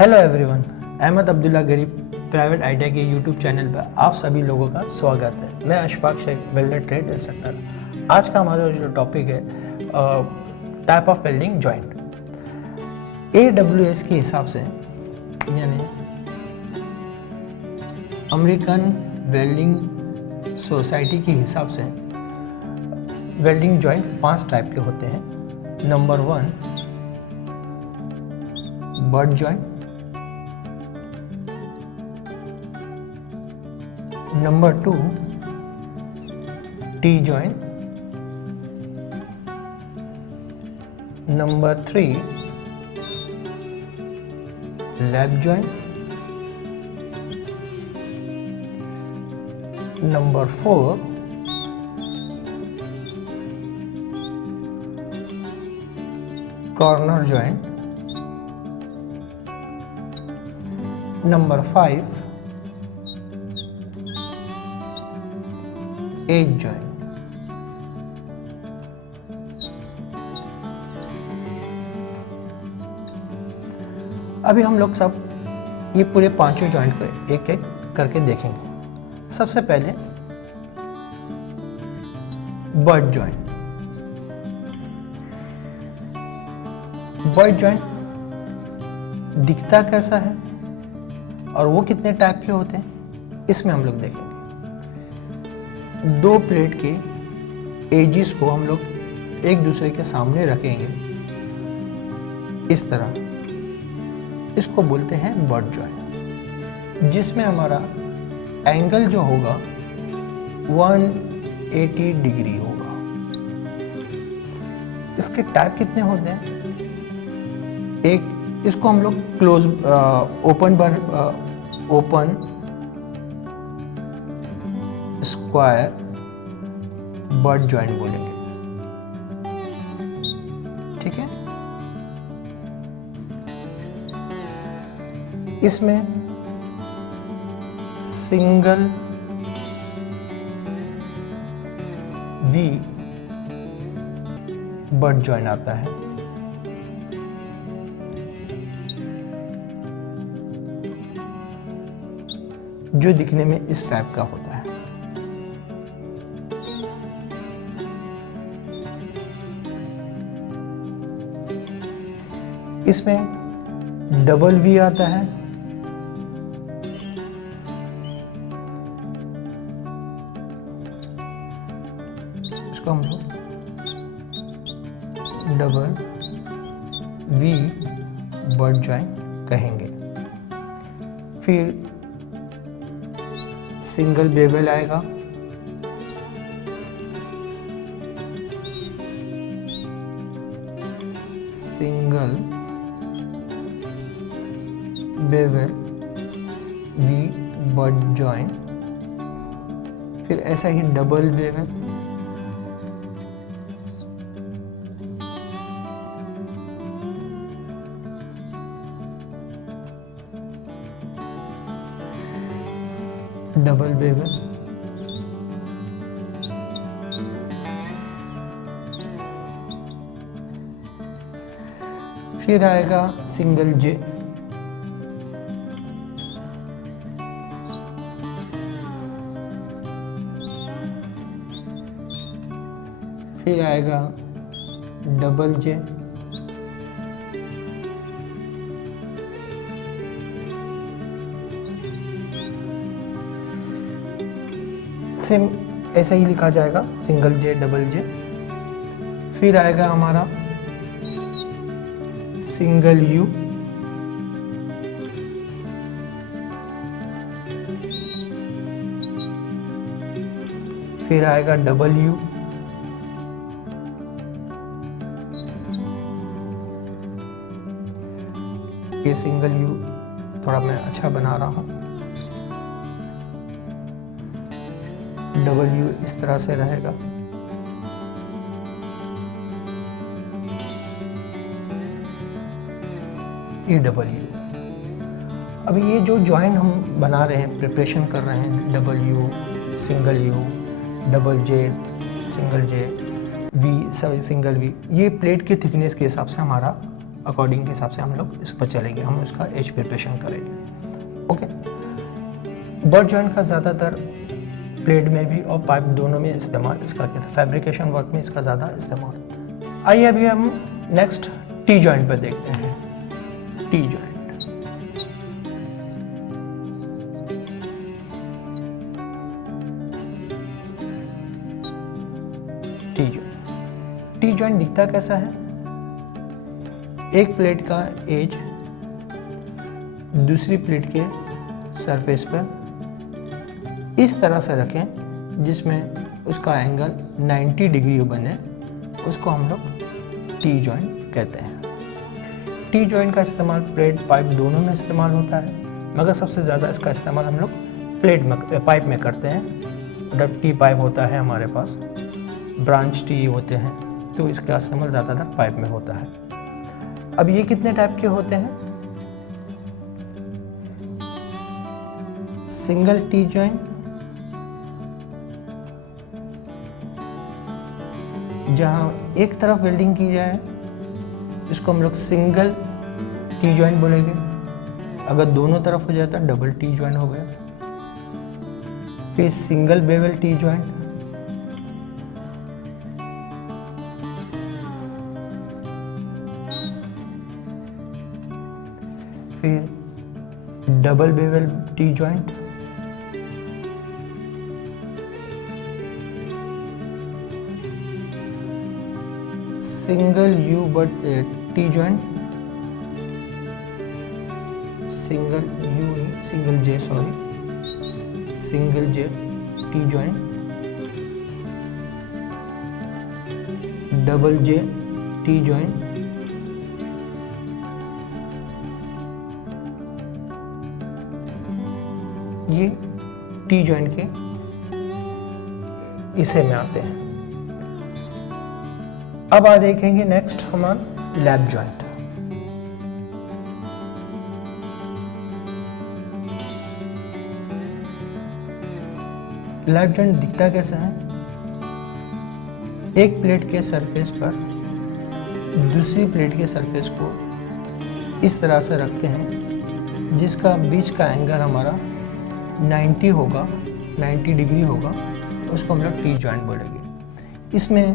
Hello everyone, Ahmad Abdullah गरीब private idea के YouTube channel पर आप सभी लोगों का स्वागत है। मैं Ashfaq Shaikh, welder trade instructor. आज का हमारा जो टॉपिक है type of welding joint. AWS के हिसाब से यानी अमेरिकन वेल्डिंग सोसाइटी के हिसाब से वेल्डिंग जॉइंट 5 टाइप के होते हैं। Number 1 butt joint, number 2 T joint, number 3 lap joint, number 4 corner joint, number 5 edge joint. अभी हम लोग सब ये पूरे पांचों जॉइंट को एक एक करके देखेंगे। सबसे पहले बट जॉइंट। बट जॉइंट दिखता कैसा है और वो कितने टाइप के होते हैं, इसमें हम लोग देखेंगे। दो प्लेट के एजिस को हम लोग एक दूसरे के सामने रखेंगे इस तरह। इसको बोलते हैं बट जॉइंट, जिसमें हमारा एंगल जो होगा 180 डिग्री होगा। इसके टाइप कितने होते हैं? एक इसको हम लोग close open square butt joint बोलेंगे, ठीक है। इसमें सिंगल वी बट जॉइंट आता है, जो दिखने में इस टाइप का होता है। इसमें डबल वी आता है, इसको हम लोग डबल वी बट जॉइंट कहेंगे। फिर सिंगल बेवल आएगा, single bevel V butt joint. फिर ऐसा ही डबल बेवल, डबल बेवल, फिर आएगा सिंगल जे, फिर आएगा डबल जे, सेम ऐसा ही लिखा जाएगा, सिंगल जे डबल जे। फिर आएगा हमारा सिंगल यू, फिर आएगा डबल यू, ये सिंगल यू थोड़ा मैं अच्छा बना रहा हूं। डबल यू इस तरह से रहेगा। ये डबल यू। अभी ये जो जॉइंट हम बना रहे हैं, प्रिपरेशन कर रहे हैं, double U, single U, double J, single J, V, single V, ये प्लेट के थिकनेस के हिसाब से हमारा अकॉर्डिंग के हिसाब से हम लोग इस पर चलेंगे, हम उसका एज प्रिपरेशन करेंगे। ओके, बट जॉइंट का ज़्यादातर प्लेट में भी और पाइप दोनों में इस्तेमाल इसका क्या था, फैब्रिकेशन वर्क में इसका ज़्यादा इस्तेमाल होता है। आइए अभी हम नेक्स्ट टी जॉइंट पर देखते हैं। टी जॉइंट, टी जॉइंट दिखता कैसा है, एक प्लेट का एज दूसरी प्लेट के सरफेस पर इस तरह से रखें जिसमें उसका एंगल 90 डिग्री बने, उसको हम लोग टी जॉइंट कहते हैं। टी जॉइंट का इस्तेमाल प्लेट पाइप दोनों में इस्तेमाल होता है, मगर सबसे ज़्यादा इसका इस्तेमाल हम लोग प्लेट में पाइप में करते हैं। मतलब टी पाइप होता है हमारे पास, ब्रांच टी होते हैं, तो इसका इस्तेमाल ज़्यादातर पाइप में होता है। अब ये कितने टाइप के होते हैं? सिंगल टी जॉइंट, जहां एक तरफ वेल्डिंग की जाए इसको हम लोग सिंगल टी जॉइंट बोलेंगे। अगर दोनों तरफ हो जाए तो डबल टी जॉइंट हो गया। फिर सिंगल बेवल टी जॉइंट, फिर double bevel T joint, single you but T joint, single J T joint, double J T joint, ये टी जॉइंट के इसे में आते हैं। अब आ देखेंगे नेक्स्ट हमारा लैप जॉइंट। लैप जॉइंट दिखता कैसा है? एक प्लेट के सरफेस पर दूसरी प्लेट के सरफेस को इस तरह से रखते हैं जिसका बीच का एंगल हमारा 90 होगा, 90 डिग्री होगा, उसको हम लोग टी जॉइंट बोलेंगे। इसमें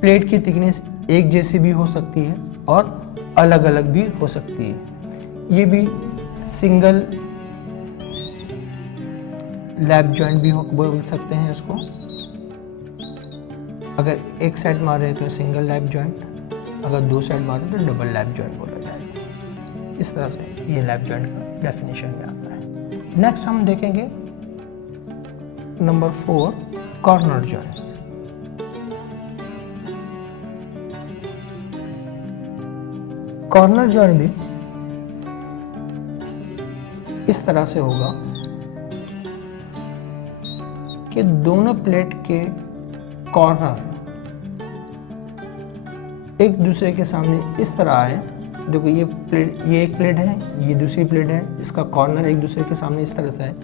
प्लेट की थिकनेस एक जैसी भी हो सकती है और अलग अलग भी हो सकती है। ये भी सिंगल लैप जॉइंट भी बोल सकते हैं इसको। अगर एक साइड मारे तो सिंगल लैप जॉइंट, अगर दो साइड मारे तो डबल लैप जॉइंट बोला जाएगा। इस तरह से ये लैप जॉइंट का डेफिनेशन में आता है। नेक्स्ट हम देखेंगे number 4, corner joint. Corner joint भी इस तरह से होगा कि दोनों प्लेट के कॉर्नर एक दूसरे के सामने इस तरह आए। देखो ये एक प्लेट है, ये दूसरी प्लेट है, इसका कॉर्नर एक दूसरे के सामने इस तरह से है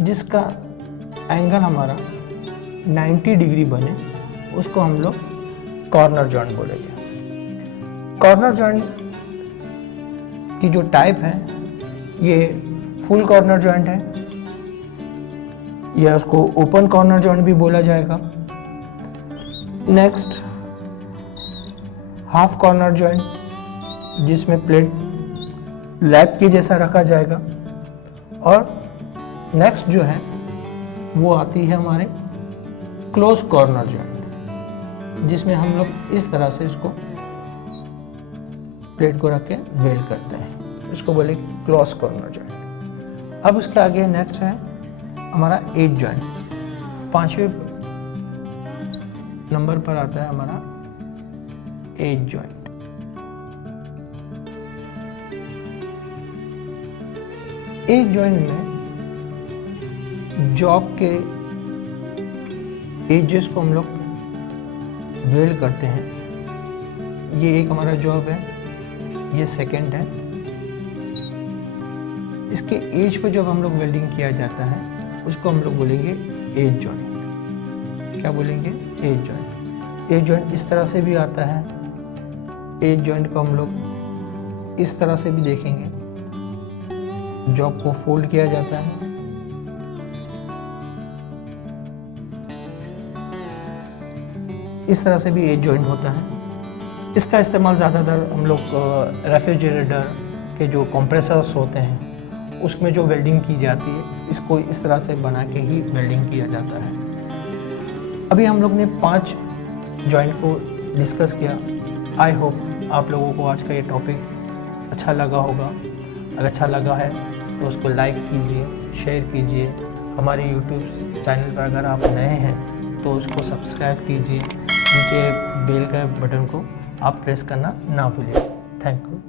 जिसका एंगल हमारा 90 डिग्री बने, उसको हम लोग कॉर्नर जॉइंट बोलेंगे। कॉर्नर जॉइंट की जो टाइप है ये फुल कॉर्नर जॉइंट है, या उसको ओपन कॉर्नर जॉइंट भी बोला जाएगा। नेक्स्ट हाफ कॉर्नर जॉइंट, जिसमें प्लेट लैप के जैसा रखा जाएगा। और नेक्स्ट जो है वो आती है हमारे क्लोज कॉर्नर जॉइंट, जिसमें हम लोग इस तरह से इसको प्लेट को रख के वेल्ड करते हैं, इसको बोलेंगे क्लोज कॉर्नर जॉइंट। अब उसके आगे नेक्स्ट है हमारा एज जॉइंट। 5वें नंबर पर आता है हमारा एज जॉइंट। एज जॉइंट में जॉब के एजेस को हम लोग वेल्ड करते हैं। ये एक हमारा जॉब है, ये सेकंड है। इसके एज पे जब हम लोग वेल्डिंग किया जाता है उसको हम लोग बोलेंगे एज जॉइंट। क्या बोलेंगे? As joint. एज जॉइंट इस तरह से भी आता है। एज जॉइंट को हम लोग इस तरह से भी देखेंगे। जॉब को फोल्ड किया जाता है। इस तरह से भी एज जॉइंट होता है। इसका इस्तेमाल ज़्यादातर हम लोग रेफ्रिजरेटर के जो कंप्रेसर्स होते हैं उसमें जो वेल्डिंग की जाती है, इसको इस तरह से बना के ही वेल्डिंग किया जाता है। अभी हम लोग ने 5 जॉइंट को डिस्कस किया। आई होप आप लोगों को आज का ये टॉपिक अच्छा लगा होगा। अगर अच्छा लगा है तो उसको लाइक कीजिए, शेयर कीजिए। हमारे यूट्यूब चैनल पर अगर आप नए हैं तो उसको सब्सक्राइब कीजिए। नीचे बेल का बटन को आप प्रेस करना ना भूलिए। Thank you.